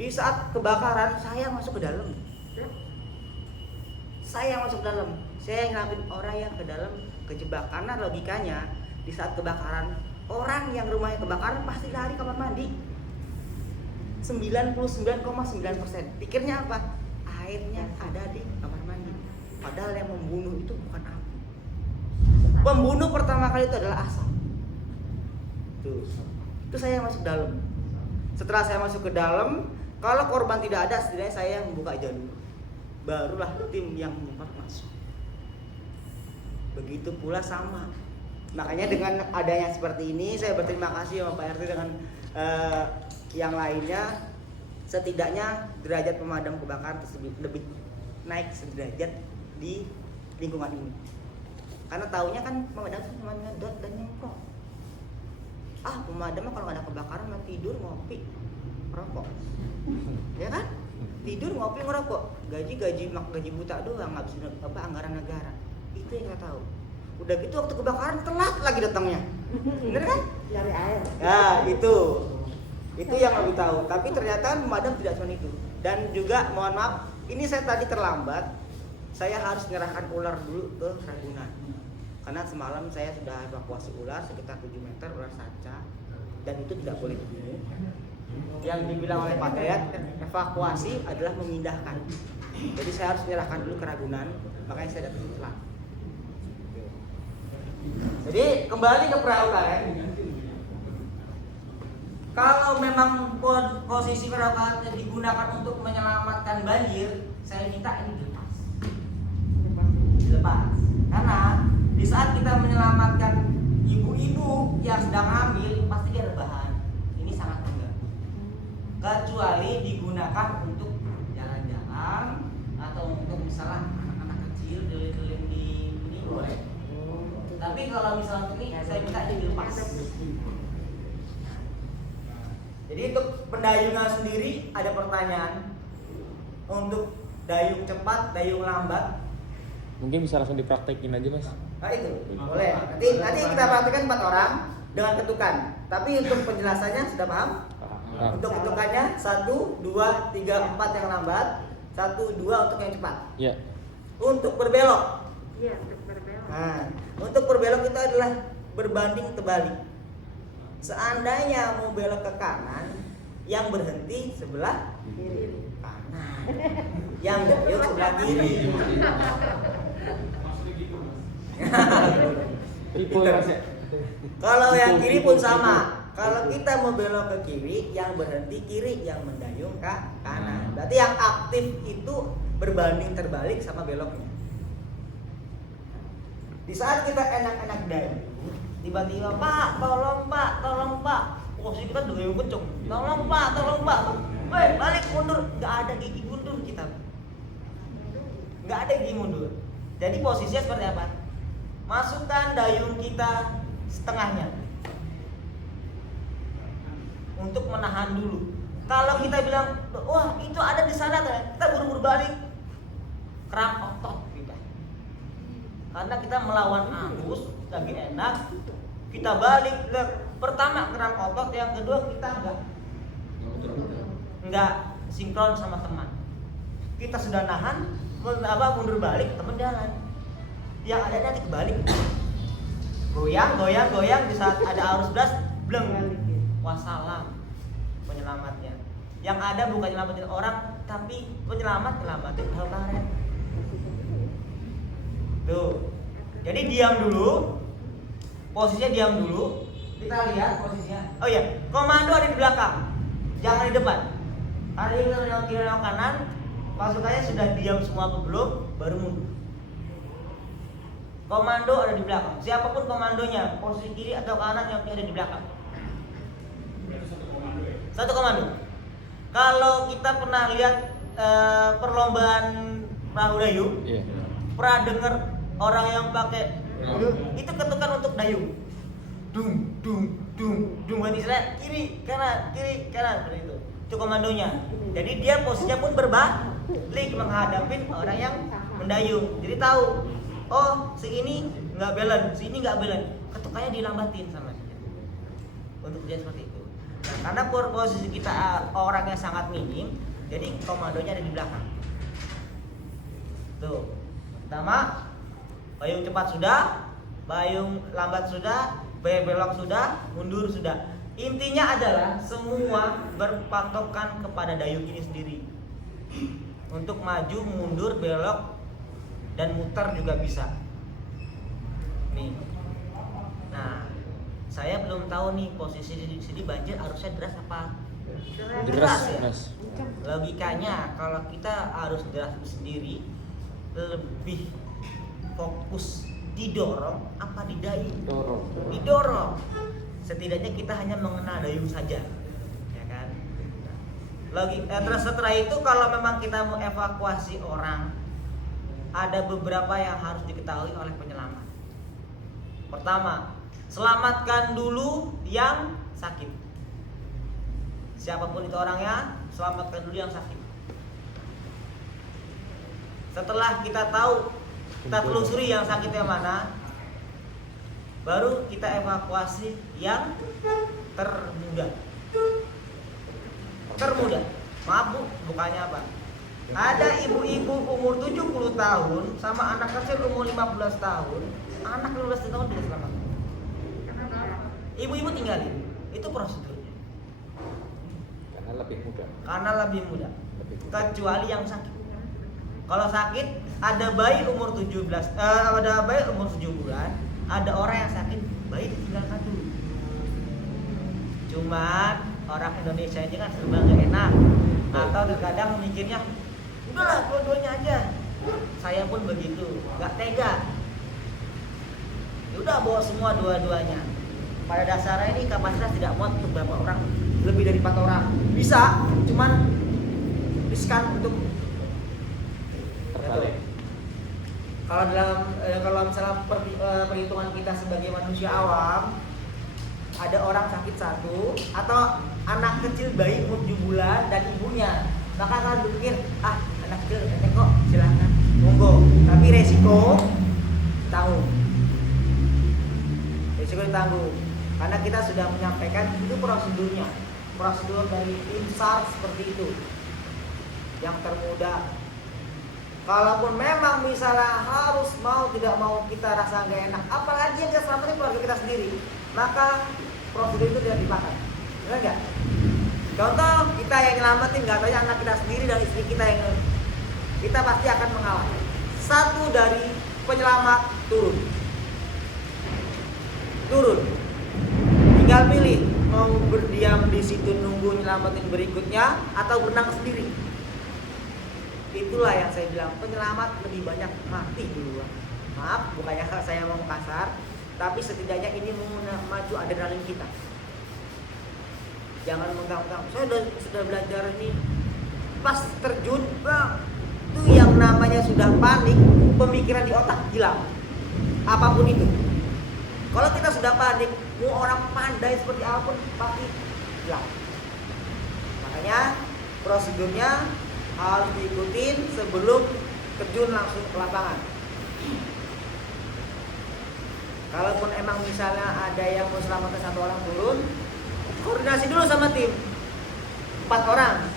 Di saat kebakaran saya masuk ke dalam. Saya masuk ke dalam. Saya ngelakuin orang yang ke dalam kejebak. Karena logikanya di saat kebakaran, orang yang rumahnya kebakaran pasti lari kamar mandi. 99,9%. Pikirnya apa? Airnya ada di kamar mandi. Padahal yang membunuh itu bukan api. Pembunuh pertama kali itu adalah asap. Tuh. Itu saya masuk dalam. Setelah saya masuk ke dalam, kalau korban tidak ada, setidaknya saya membuka jalur. Barulah tim yang menyempat masuk. Begitu pula sama. Makanya dengan adanya seperti ini, saya berterima kasih sama Pak RT dengan yang lainnya. Setidaknya derajat pemadam kebakaran tersebut lebih naik sederajat di lingkungan ini. Karena taunya kan pemadam cuma nyedot dan nyemprot. Pemadam kalau nggak ada kebakaran mah tidur ngopi rokok, ya kan? Tidur ngopi ngerokok, gaji buta doang, nggak bisa anggaran negara. Itu yang kita tahu. Udah gitu waktu kebakaran telat lagi datangnya, bener kan? Dari air. Ya itu yang lebih tahu. Tapi ternyata pemadam tidak cuma itu. Dan juga mohon maaf, ini saya tadi terlambat. Saya harus menyerahkan ular dulu ke Ragunan. Karena semalam saya sudah evakuasi ular sekitar 7 meter, ular sanca, dan itu tidak boleh dibunuh. Yang dibilang oleh Pak Dayat, evakuasi adalah memindahkan. Jadi saya harus menyerahkan dulu ke Ragunan, makanya saya datang telat. Jadi kembali ke perahu karet. Kalau memang posisi perahu karet digunakan untuk menyelamatkan banjir, saya minta ini dilepas. Karena di saat kita menyelamatkan ibu-ibu yang sedang hamil, pasti dia rebahan. Ini sangat mengganggu. Kecuali digunakan untuk jalan-jalan atau untuk misalnya anak-anak kecil keliling-keliling di ini boleh. Tapi kalau misalnya ini saya minta ini dilepas. Jadi untuk pendayungan sendiri ada pertanyaan. Untuk dayung cepat, dayung lambat. Mungkin bisa langsung dipraktekin aja mas. Nah itu boleh. Nanti kita praktekkan 4 orang dengan ketukan. Tapi untuk penjelasannya sudah paham? Untuk ketukannya 1, 2, 3, 4 yang lambat, 1, 2 untuk yang cepat. Iya. Untuk berbelok. Iya, untuk berbelok. Nah, untuk berbelok itu adalah berbanding terbalik. Seandainya mau belok ke kanan, yang berhenti sebelah Kiri. kanan, yang dayung sebelah kiri. Kalau yang kiri pun sama. Kalau kita mau belok ke kiri, yang berhenti kiri, yang mendayung ke kanan. Berarti yang aktif itu berbanding terbalik sama beloknya. Di saat kita enak-enak dayung, tiba-tiba Pak, tolong Pak. Posisi kita dayung kenceng. Tolong Pak. Woi, balik mundur. Nggak ada gigi mundur kita. Nggak ada gigi mundur. Jadi posisinya seperti apa? Masukkan dayung kita setengahnya untuk menahan dulu. Kalau kita bilang, wah itu ada di sana, kita buru-buru balik, kram otot kita. Karena kita melawan arus, lagi enak, kita balik ke pertama kram otot, yang kedua kita enggak sinkron sama teman. Kita sudah nahan, mundur balik, teman jalan. Yang ada nanti kebalik, goyang di saat ada arus deras, bleng, wassalam penyelamatnya. Yang ada bukan nyelamatin orang, tapi nyelamatin perahu karet. Tuh, jadi diam dulu, posisinya diam dulu. Kita lihat posisinya. Oh iya, komando ada di belakang, jangan di depan. Ada yang kiri dan kanan, pasukannya sudah diam semua atau belum, baru mundur. Komando ada di belakang. Siapapun komandonya, posisi kiri atau kanan yang ada di belakang. Satu komando. Kalau kita pernah lihat perlombaan perahu dayung, pernah dengar orang yang pakai itu ketukan untuk dayung. Dung. Buat istilah kiri kanan seperti itu. Itu komandonya. Jadi dia posisinya pun berbalik menghadapin orang yang mendayung. Jadi tahu. Oh, si ini nggak balance, ketukannya dilambatin sama dia. Untuk dia seperti itu. Nah, karena posisi kita orangnya sangat minim, jadi komandonya ada di belakang. Tuh, pertama payung cepat sudah, payung lambat sudah, belok sudah, mundur sudah. Intinya adalah semua berpatokan kepada dayung ini sendiri. Untuk maju, mundur, belok, dan muter juga bisa. Nih. Nah, saya belum tahu nih posisi di sini banjir harusnya deras apa? Deras, ya. Mas. Logikanya kalau kita harus deras sendiri, lebih fokus didorong apa didayung? Didorong. Setidaknya kita hanya mengenal dayung saja, ya kan? Terus setelah itu kalau memang kita mau evakuasi orang, ada beberapa yang harus diketahui oleh penyelamat. Pertama, selamatkan dulu yang sakit. Siapapun itu orangnya, selamatkan dulu yang sakit. Setelah kita tahu, kita telusuri yang sakitnya mana, baru kita evakuasi yang termuda. Maaf Bu, bukannya apa? Ada ibu-ibu umur 70 tahun sama anak kecil umur 15 tahun. Anak 15 tahun tidak selamat. Ibu-ibu tinggalin. Itu prosedurnya. Karena lebih muda. Kecuali yang sakit. Kalau sakit, ada bayi umur 17, ada bayi umur 7 bulan, ada orang yang sakit, bayi ditinggalkan dulu. Cuman orang Indonesia ini kan serba gak enak, atau terkadang mikirnya, udahlah dua-duanya aja. Saya pun begitu, gak tega. Udah bawa semua dua-duanya. Pada dasarnya ini kapasitas tidak muat untuk beberapa orang, lebih dari 4 orang. Bisa, cuman riskan untuk Terbalik. Kalau misalnya perhitungan kita sebagai manusia awam, ada orang sakit satu atau anak kecil bayi umur 7 bulan dan ibunya, maka kalian berpikir anak kecil enteng kok, silahkan monggo, tapi resiko tanggung, karena kita sudah menyampaikan itu prosedur dari tim SAR seperti itu. Yang termuda, kalaupun memang misalnya harus tidak mau kita rasa gak enak, apalagi yang keselamatan keluarga kita sendiri, maka prosedur itu tidak dipakai. Benar nggak? Contoh kita yang nyelamatin nggak tanya anak kita sendiri dan istri kita kita pasti akan mengalah. Satu dari penyelamat turun. Tinggal pilih mau berdiam di situ nunggu nyelamatin berikutnya atau berenang sendiri. Itulah yang saya bilang, penyelamat lebih banyak mati duluan. Maaf, bukannya saya mau kasar, tapi setidaknya ini memacu adrenalin kita. Jangan menggang-gang. Saya sudah belajar ini. Pas terjun, itu yang namanya sudah panik, pemikiran di otak hilang. Apapun itu. Kalau kita sudah panik, mau orang pandai seperti apapun pasti hilang. Makanya prosedurnya harus diikutin sebelum terjun langsung ke lapangan. Kalaupun emang misalnya ada yang mau selamatkan 1 orang turun, koordinasi dulu sama tim 4 orang.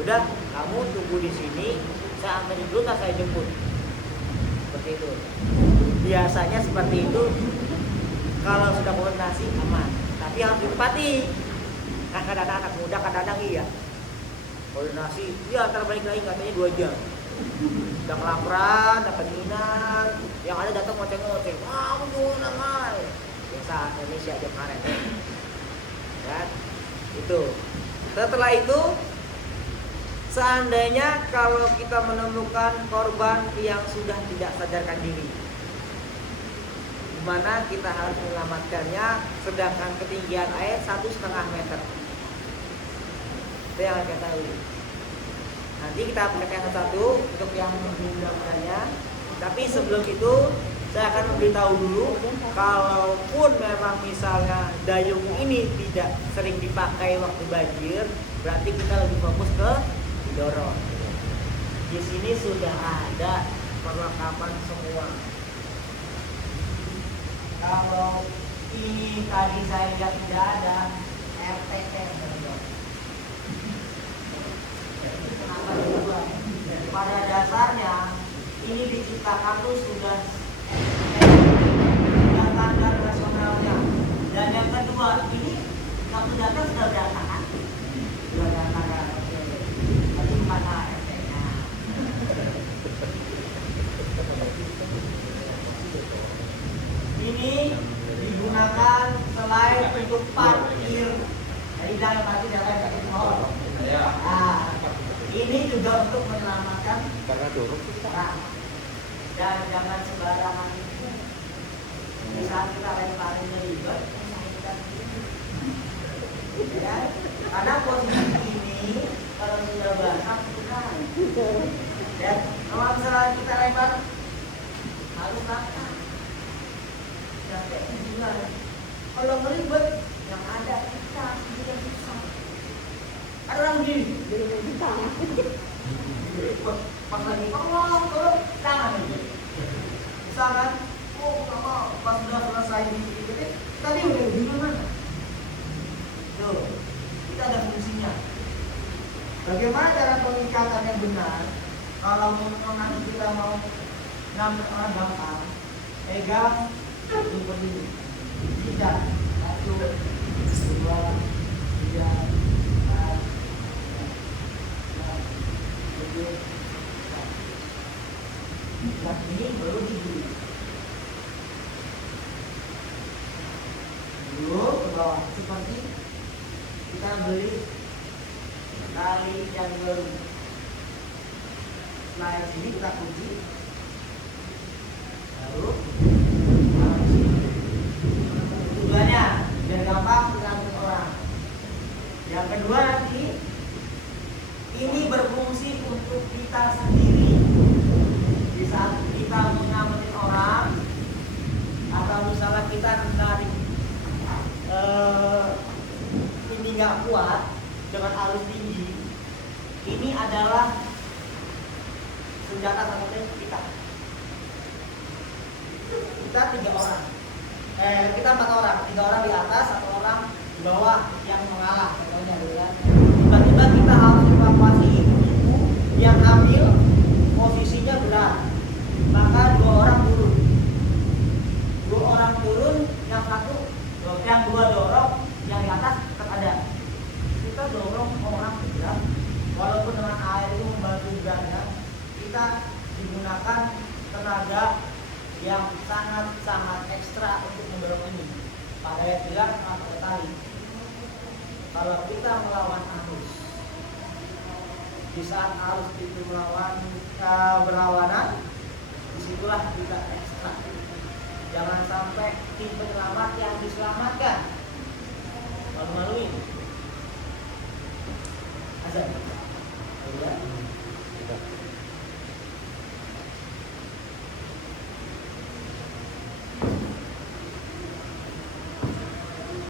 Udah, kamu tunggu di sini, saya ambil dulu, saya jemput. Seperti itu. Biasanya seperti itu. Kalau sudah koordinasi aman, tapi harus ditepati. Kadang-kadang anak muda, kadang-kadang iya. Koordinasi, ya antar balik lagi katanya 2 jam. Udah kelaparan, dapat minat, yang ada datang ngoceh-ngoceh. Wah, tunggu nama. Biasa Indonesia aja kemarin. Ya, itu. Setelah itu, seandainya kalau kita menemukan korban yang sudah tidak sadarkan diri, dimana kita harus menyelamatkannya, sedangkan ketinggian air 1,5 meter. Itu yang kita tahu. Nanti kita pakai satu-satu untuk yang menggunakannya. Tapi sebelum itu saya akan memberitahu dulu, kalaupun memang misalnya dayung ini tidak sering dipakai waktu banjir, berarti kita lebih fokus ke didorong. Di sini sudah ada perlengkapan semua. Kalau ini tadi saya lihat tidak ada, RTT. Kenapa diubah? Pada dasarnya ini diciptakan tuh sudah standar nasionalnya. Dan yang kedua, ini satu data sudah berantakan. Sudah berantakan. Tapi bukan ART-nya. Ini digunakan selain untuk parkir. Jadi jangan parkir data yang pakai motor. Nah, ini juga untuk menyelamatkan Karena dorong orang. Dan jangan sembarangan. Misal kita lemparinnya ribet, ya, karena posisi ini kalau sudah basah benar. Dan kalau misalnya kita lempar harus rata. Sampai juga. Kalau ngeribet yang ada kita juga susah. Ada orang gini. Pas lagi kalau tangan ini. Misalkan pas sudah selesai dikit-dikit, tadi udah di mana? Tuh, kita ada fungsinya. Bagaimana cara pengikatan yang benar? Kalau nanti kita mau ngambil orang gampang, pegang seperti ini. Tidak, 1, 2, 3, 4, 5, 6, 7. Nah, ini baru digini. Dulu ke bawah seperti kita beli tali yang baru. Setelah sini kita kunci, lalu tujuannya biar gampang mengangkut orang. Yang kedua nanti ini berfungsi untuk kita sendiri. Di saat kita mengambil orang atau misalnya kita menarik ini nggak kuat dengan arus tinggi, ini adalah senjata satunya kita. Kita 3 orang, kita 4 orang, 3 orang di atas, 1 orang di bawah yang mengalah, contohnya ya. Tiba-tiba kita harus evakuasi ibu yang hamil, posisinya berat, maka 2 orang turun. 2 orang turun, yang 2 dorong, yang di atas tetap ada. Kita dorong orang berat, walaupun dengan air itu membantu beratnya, kita digunakan tenaga yang sangat ekstra untuk mendorong ini. Pak Dayat bilang pakai tali. Kalau kita melawan arus, di saat arus itu berlawanan, disitulah kita ekstra. Jangan sampai tim penyelamat yang diselamatkan malu-maluin. Azan.